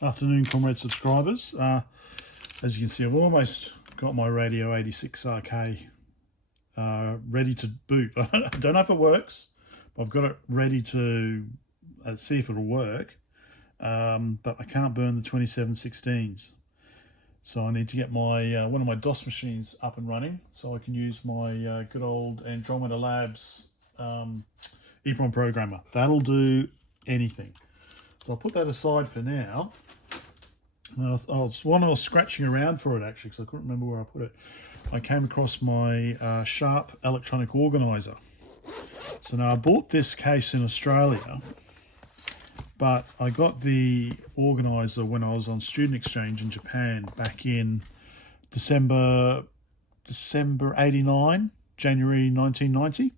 Afternoon, comrade subscribers. As you can see, I've almost got my Radio 86RK ready to boot. I don't know if it works, but I've got it ready to see if it'll work. But I can't burn the 2716s. So I need to get my one of my DOS machines up and running so I can use my good old Andromeda Labs EEPROM programmer. That'll do anything. So I'll put that aside for now. When I was scratching around for it actually, because I couldn't remember where I put it. I came across my Sharp electronic organiser. So now I bought this case in Australia, but I got the organiser when I was on student exchange in Japan back in December 89, January 1990.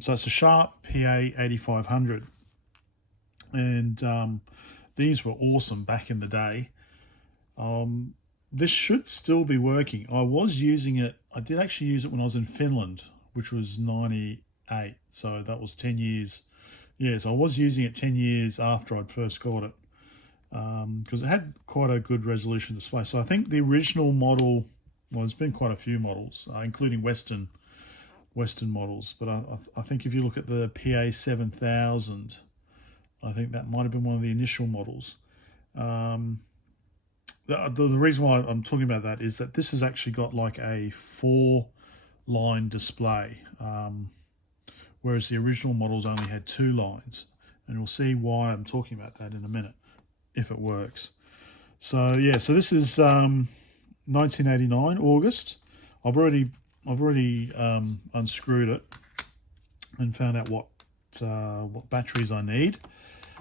So it's a Sharp PA-8500. And these were awesome back in the day. This should still be working. I was using it. I did actually use it when I was in Finland, which was 98. So that was 10 years. Yes, I was using it 10 years after I'd first got it, because it had quite a good resolution display. So I think the original model, well, there's been quite a few models, including Western models. But I think if you look at the PA-8500, I think that might have been one of the initial models. The reason why I'm talking about that is that this has actually got like a 4-line display, whereas the original models only had 2 lines. And you'll see why I'm talking about that in a minute, if it works. So yeah, so this is 1989 August. I've already unscrewed it and found out what batteries I need.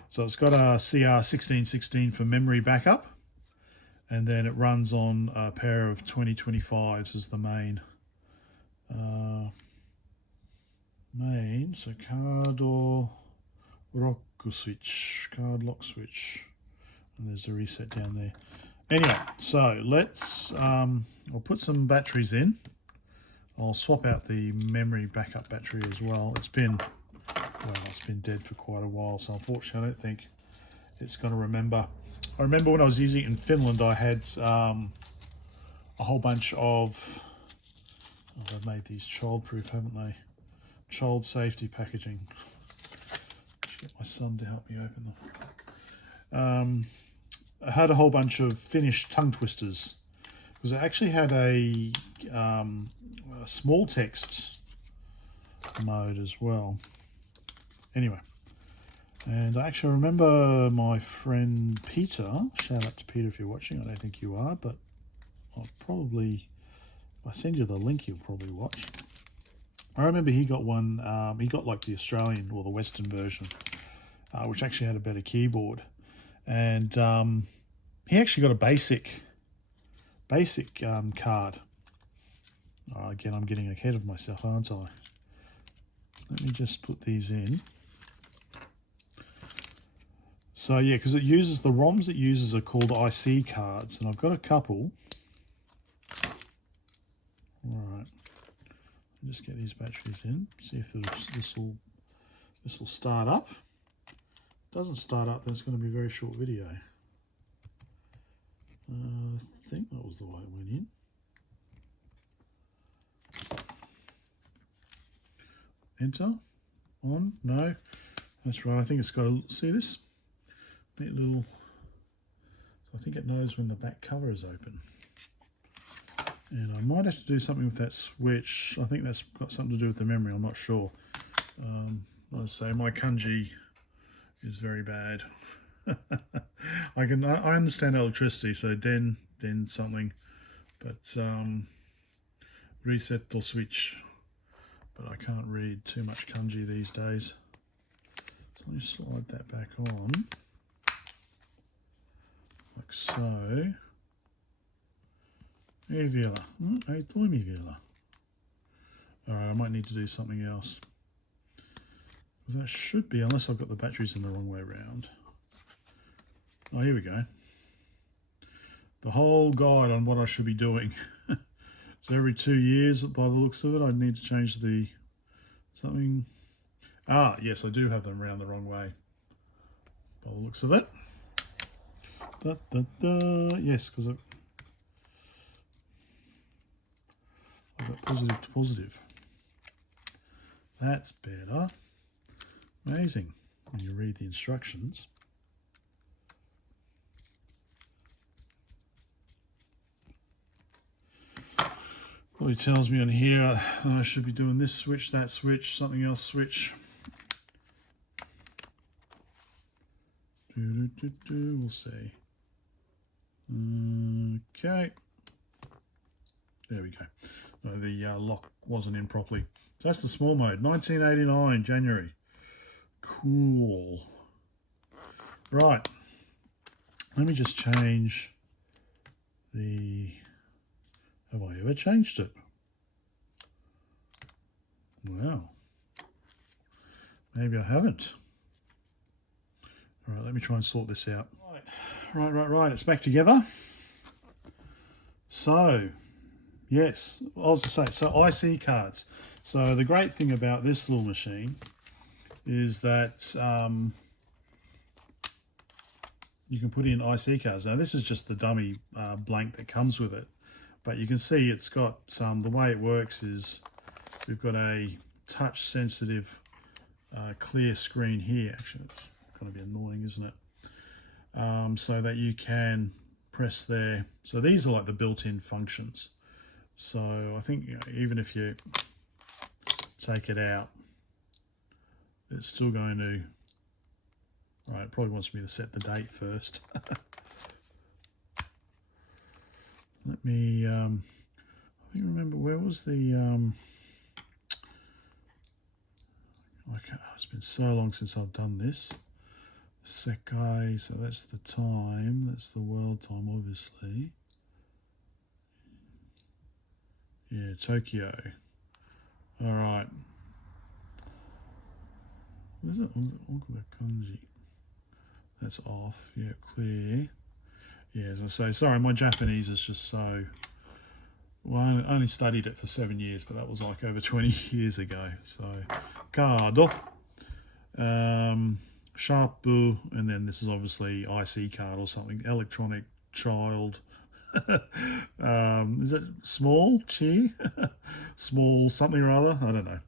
So it's got a CR1616 for memory backup, and then it runs on a pair of 2025s as the main. So card or lock switch, and there's a reset down there. Anyway, so let's I'll put some batteries in. I'll swap out the memory backup battery as well. It's been dead for quite a while, so unfortunately I don't think it's going to remember. I remember when I was using it in Finland, I had a whole bunch of, they've made these child-proof, haven't they? Child safety packaging. Just get my son to help me open them. I had a whole bunch of Finnish tongue twisters, because I actually had a small text mode as well. Anyway, and I actually remember my friend Peter, shout out to Peter if you're watching, I don't think you are, but I'll probably, if I send you the link, you'll probably watch. I remember he got one, he got like the Australian or the Western version, which actually had a better keyboard. And he actually got a basic card. Again, I'm getting ahead of myself, aren't I? Let me just put these in. So yeah, because it uses the ROMs it uses are called IC cards, and I've got a couple. All right, just get these batteries in. See if this will start up. Doesn't start up, then it's going to be a very short video. I think that was the way it went in. Enter. On. No. That's right. I think it's got a, see this? Neat little, so I think it knows when the back cover is open. And I might have to do something with that switch. I think that's got something to do with the memory. I'm not sure. I'll say my Kanji is very bad. I understand electricity, so den something, but reset or switch. But I can't read too much Kanji these days. So let me slide that back on, like so. Hey Vila, hey Toimi Vila. Alright, I might need to do something else. That should be, unless I've got the batteries in the wrong way around. Oh, here we go. The whole guide on what I should be doing. So every 2 years, by the looks of it, I need to change the something. Ah, yes, I do have them around the wrong way, by the looks of it. Yes, because I've got positive to positive. That's better. Amazing when you read the instructions. Probably tells me on here I should be doing this switch, that switch, something else switch. We'll see. Okay. There we go. No, the lock wasn't in properly. So that's the small mode. 1989, January. Cool. Right. Let me just change the... Have I ever changed it? Wow. Maybe I haven't. All right, let me try and sort this out. Right. It's back together. So, yes, I was to say, so IC cards. So the great thing about this little machine is that you can put in IC cards. Now this is just the dummy blank that comes with it. But you can see it's got, the way it works is we've got a touch sensitive clear screen here. Actually, it's going to be annoying, isn't it? So that you can press there. So these are like the built-in functions. So I think, you know, even if you take it out, it's still going to, right, it probably wants me to set the date first. Let me, I think remember, where was the, it's been so long since I've done this. Sekai, so that's the time, that's the world time, obviously. Yeah, Tokyo. All right. What is it? Kanji. That's off. Yeah, clear. Yeah, as I say, sorry, my Japanese is just so... Well, I only studied it for 7 years, but that was like over 20 years ago. So, Kado. Sharpu, and then this is obviously IC card or something. Electronic child. Is it small? Chi? Small something or other? I don't know.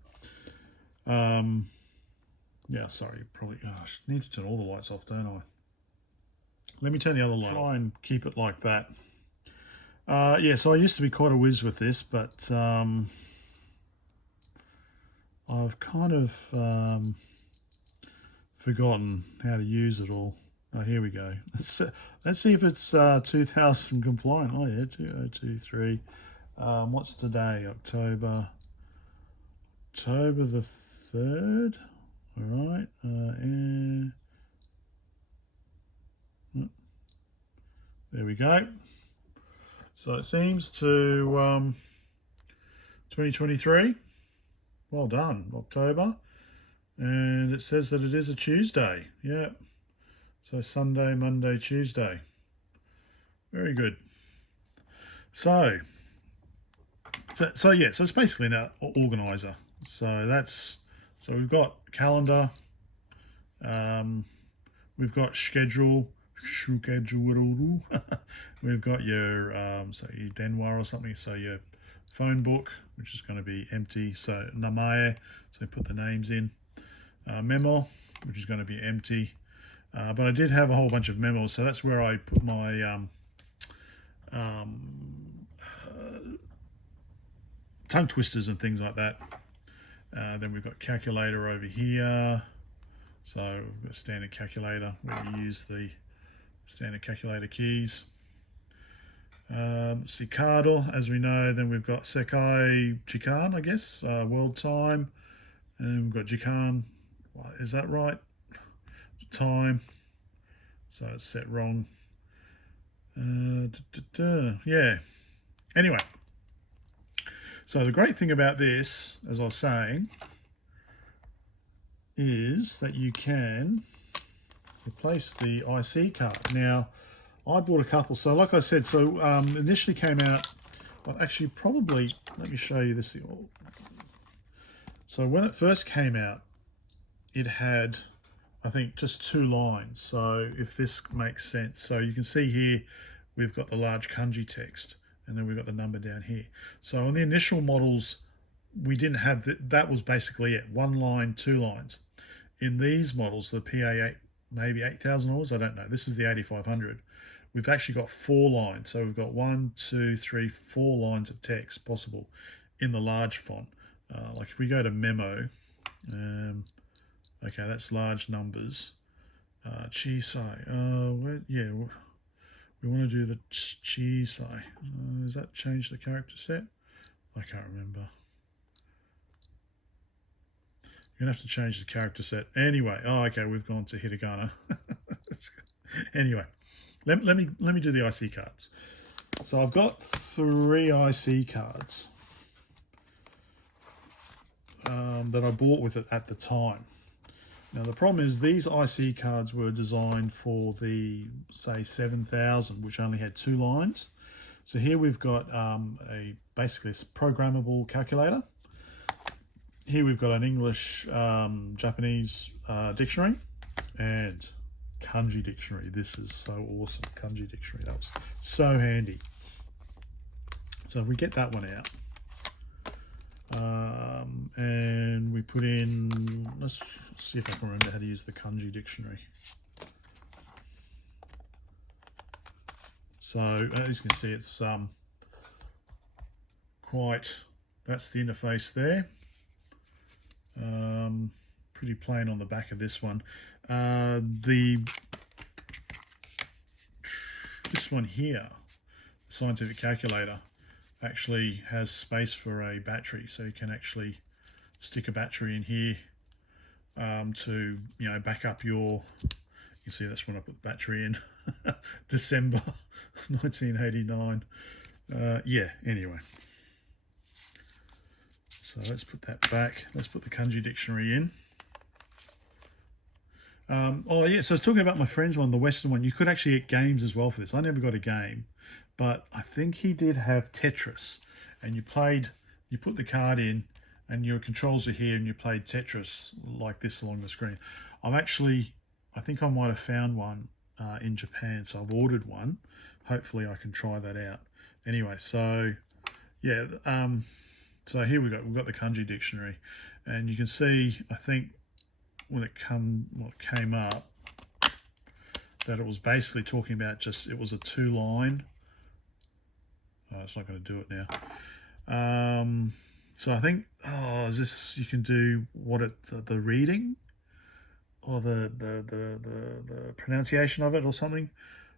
Yeah, sorry, probably... Oh, I need to turn all the lights off, don't I? Let me turn the other light off. Try and keep it like that. Yeah, so I used to be quite a whiz with this, but I've kind of forgotten how to use it all. Oh, here we go. Let's see if it's 2000 compliant. Oh yeah, 2023. What's today? October the 3rd. All right. There we go. So it seems to 2023. Well done, October. And it says that it is a Tuesday. Yeah. So Sunday, Monday, Tuesday. Very good. So yeah, so it's basically an organizer. So we've got calendar, we've got schedule, we've got your so your denwa or something, so your phone book, which is going to be empty, so namae, so put the names in, memo, which is going to be empty, but I did have a whole bunch of memos, so that's where I put my tongue twisters and things like that. Then we've got calculator over here, so we've got standard calculator where you use the standard calculator keys. Sikado, as we know, then we've got Sekai Jikan, I guess, world time, and we've got Jikan, is that right? Time, so it's set wrong. Yeah, anyway, so the great thing about this, as I was saying, is that you can replace the IC card. Now, I bought a couple. So like I said, so initially came out, well, actually probably, let me show you this. So when it first came out, it had I think just 2 lines. So if this makes sense, so you can see here we've got the large kanji text, and then we've got the number down here. So on the initial models, we didn't have that was basically it, 1 line, 2 lines. In these models, the PA-8, maybe 8,000 ors, I don't know. This is the 8500. We've actually got 4 lines. So we've got 1, 2, 3, 4 lines of text possible in the large font. Like if we go to memo, okay, that's large numbers. Chisai, yeah, we want to do the Chisai. Does that change the character set? I can't remember. You're going to have to change the character set. Anyway, okay, we've gone to hiragana. Anyway, let me do the IC cards. So I've got 3 IC cards that I bought with it at the time. Now the problem is these IC cards were designed for the, say, 7000, which only had 2 lines. So here we've got basically a programmable calculator. Here we've got an English, Japanese dictionary, and Kanji dictionary. This is so awesome, Kanji dictionary. That was so handy. So if we get that one out, and we put in, let's see if I can remember how to use the Kanji dictionary. So as you can see, it's that's the interface there. Pretty plain on the back of this one. This one here, the scientific calculator, actually has space for a battery, so you can actually stick a battery in here to, you know, back up your, you can see that's when I put the battery in. December 1989. Yeah, anyway, so let's put that back. Let's put the Kanji dictionary in. Oh yeah, so I was talking about my friend's one, the Western one. You could actually get games as well for this. I never got a game, but I think he did have Tetris, and you put the card in, and your controls are here, and you played Tetris like this along the screen. I think I might have found one in Japan, so I've ordered one. Hopefully I can try that out. Anyway, so yeah, so here we've got the Kanji dictionary, and you can see, I think when it came up, that it was basically talking about it was a 2-line. Oh, it's not going to do it now. So I think, is this, you can do the reading or the pronunciation of it or something.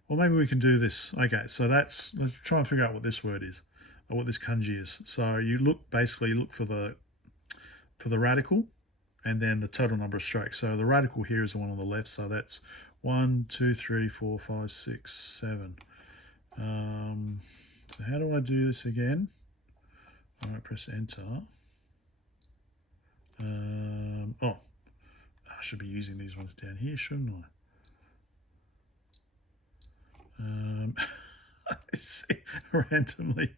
Or maybe we can do this. Okay, so let's try and figure out what this word is, or what this kanji is. So you look for the radical, and then the total number of strokes. So the radical here is the one on the left. So that's 1, 2, 3, 4, 5, 6, 7. So how do I do this again? All right, press enter. I should be using these ones down here, shouldn't I? I see, randomly.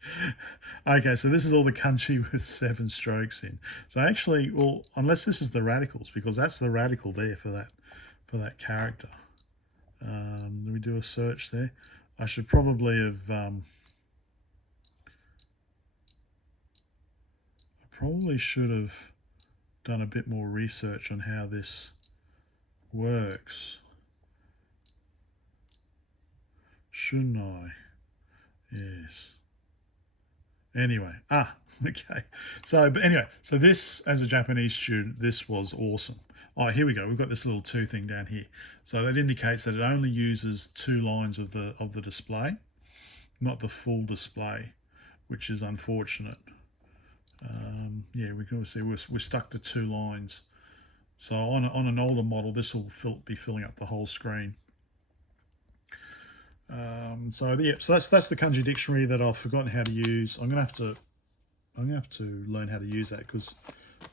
Okay, so this is all the kanji with 7 strokes in. So actually, well, unless this is the radicals, because that's the radical there for that character. Do we do a search there? I should probably have. I probably should have done a bit more research on how this works. Shouldn't I? Yes. Anyway, okay. So, but anyway, so this, as a Japanese student, this was awesome. Oh, here we go. We've got this little 2 thing down here. So that indicates that it only uses 2 lines of the display, not the full display, which is unfortunate. Yeah, we can see we're stuck to 2 lines. So on an older model, this will be filling up the whole screen. So that's the Kanji dictionary that I've forgotten how to use. I'm gonna have to learn how to use that, because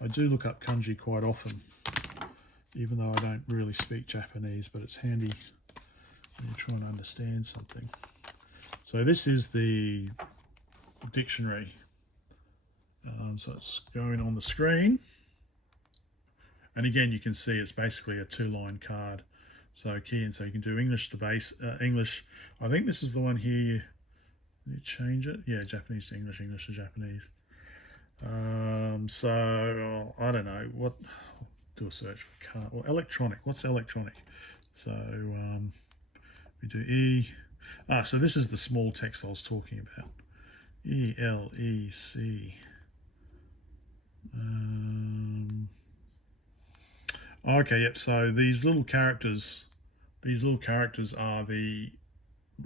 I do look up kanji quite often, even though I don't really speak Japanese, but it's handy when you're trying to understand something. So this is the dictionary. So it's going on the screen. And again, you can see it's basically a 2-line card. So key in, so you can do English to base, English. I think this is the one here. You change it? Yeah, Japanese to English, English to Japanese. So I don't know what. I'll do a search for card. Well, electronic. What's electronic? So we do E. So this is the small text I was talking about. ELEC. Okay, yep. So these little characters are the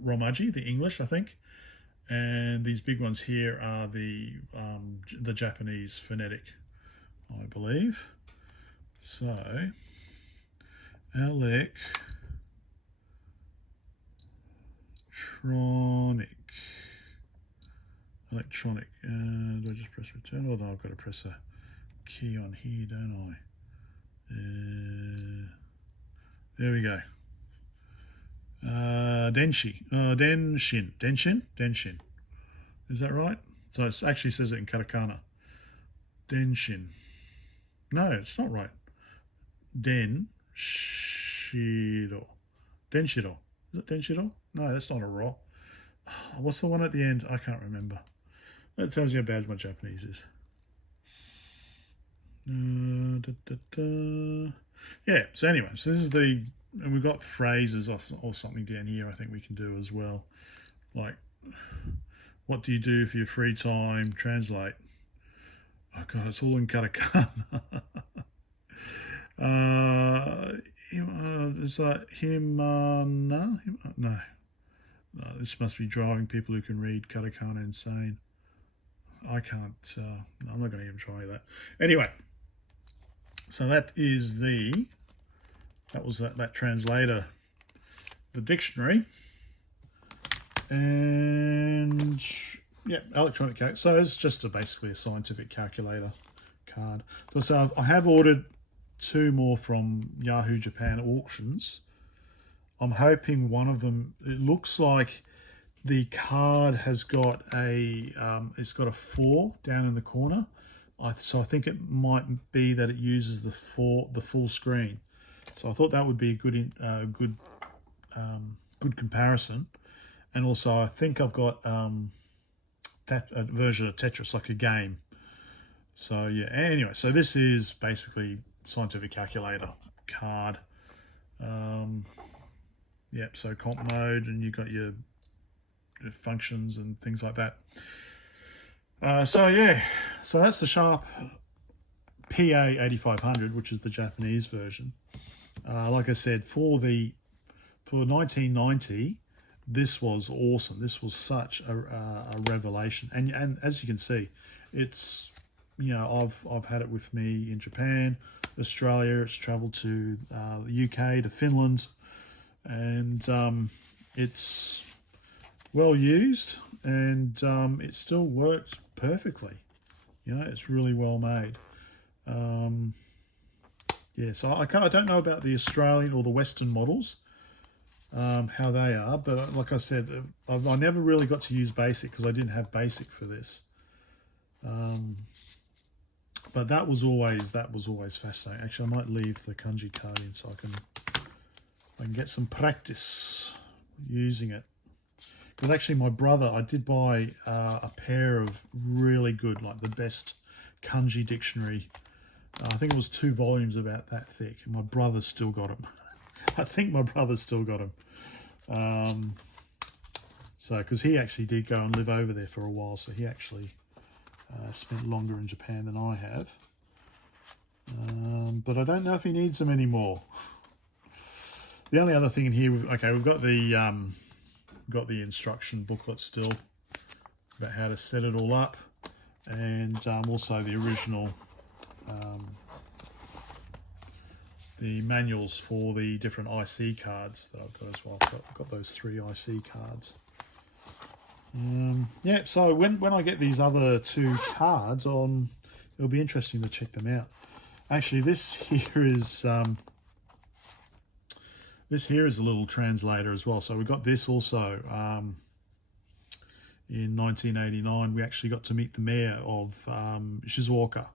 Romaji, the English, I think, and these big ones here are the Japanese phonetic, I believe. So electronic. Do I just press return, or no, I've got to press a key on here, don't I? There we go. Denshin. Is that right? So it actually says it in katakana. Denshin. No, it's not right. Denshiro. Denshiro. Is it Denshiro? No, that's not a raw. What's the one at the end? I can't remember. That tells you how bad my Japanese is. Yeah, so anyway, so this is the, and we've got phrases or something down here I think we can do as well. Like, what do you do for your free time? Translate. Oh God, it's all in katakana. Is that himana? No, this must be driving people who can read katakana insane. I can't, I'm not going to even try that. Anyway, so that is that translator, the dictionary, and yeah, electronic calculator. So it's just basically a scientific calculator card. So I have ordered 2 more from Yahoo Japan auctions. I'm hoping one of them, it looks like the card has got it's got a 4 down in the corner. So I think it might be that it uses the full screen. So I thought that would be a good comparison. And also I think I've got a version of Tetris, like a game. So yeah, anyway, so this is basically scientific calculator card. Yep, so comp mode, and you got your functions and things like that. So yeah, so that's the Sharp PA-8500, which is the Japanese version. Like I said, for 1990, this was awesome. This was such a revelation, and as you can see, it's, you know, I've had it with me in Japan, Australia. It's travelled to the UK, to Finland, and it's well used, and it still works perfectly. You know, it's really well made. Yeah, so I don't know about the Australian or the Western models, how they are, but like I said, I never really got to use BASIC because I didn't have BASIC for this. But that was always fascinating. Actually, I might leave the Kanji card in so I can get some practice using it. Because actually, my brother, I did buy a pair of really good, like the best Kanji dictionary. I think it was 2 volumes about that thick, and my brother's still got them. I think my brother's still got them. So, because he actually did go and live over there for a while, so he actually spent longer in Japan than I have. But I don't know if he needs them anymore. The only other thing in here, we've got the instruction booklet still about how to set it all up, and also the original the manuals for the different IC cards that I've got as well. I've got those 3 IC cards. Yeah, so when I get these other 2 cards on, it'll be interesting to check them out. Actually, this here is a little translator as well. So we got this also in 1989. We actually got to meet the mayor of Shizuoka,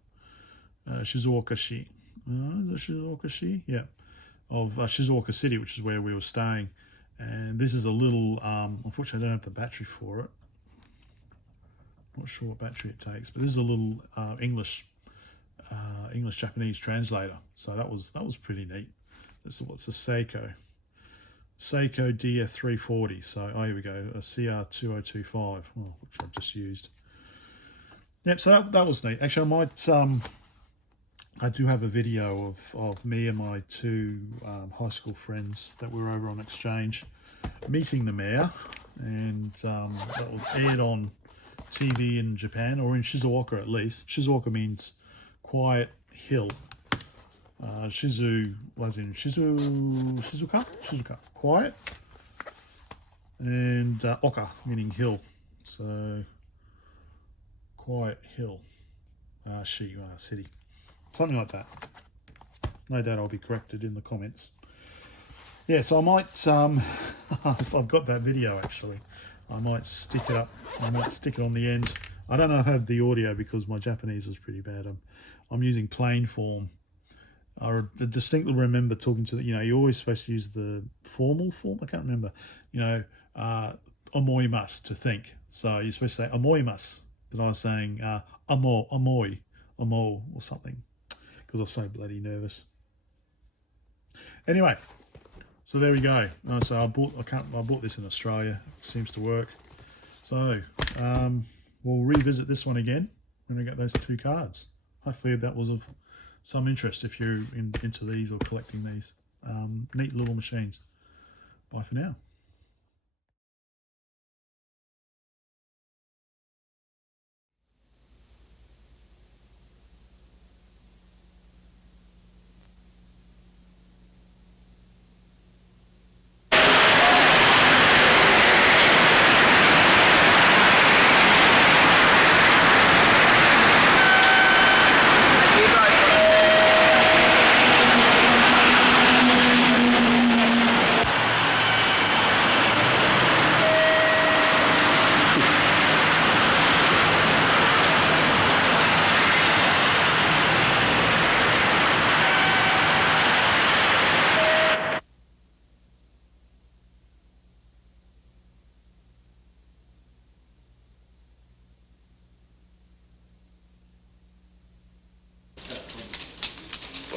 Shizuoka-shi, the Shizuoka-shi? Yeah, of Shizuoka City, which is where we were staying. And this is a little, unfortunately I don't have the battery for it. Not sure what battery it takes, but this is a little English-Japanese translator. So that was pretty neat. This is what's a Seiko DF340. So here we go, a CR2025, which I've just used. Yep, so that was neat. Actually, I do have a video of me and my two high school friends that were over on exchange meeting the mayor, and that was aired on TV in Japan, or in Shizuoka at least. Shizuoka means quiet hill. Shizu was in Shizuka, quiet, and Oka meaning hill. So quiet hill, city, something like that. No doubt I'll be corrected in the comments. Yeah, so I might, I've got that video actually. I might stick it up. I might stick it on the end. I don't know if I have the audio because my Japanese was pretty bad. I'm using plain form. I distinctly remember talking to you're always supposed to use the formal form. I can't remember. Omoimasu, to think. So you're supposed to say omoimasu, but I was saying omoi, or something, because I was so bloody nervous. Anyway. So there we go. So I bought this in Australia. It seems to work. So we'll revisit this one again when we get those two cards. Hopefully that was of some interest if you're into these or collecting these. Neat little machines. Bye for now.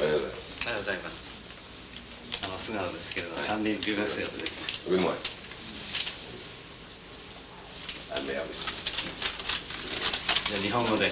おはようございます。菅野ですけれど、3年留学生を連れてきました。うまい。じゃあ日本語で。はい。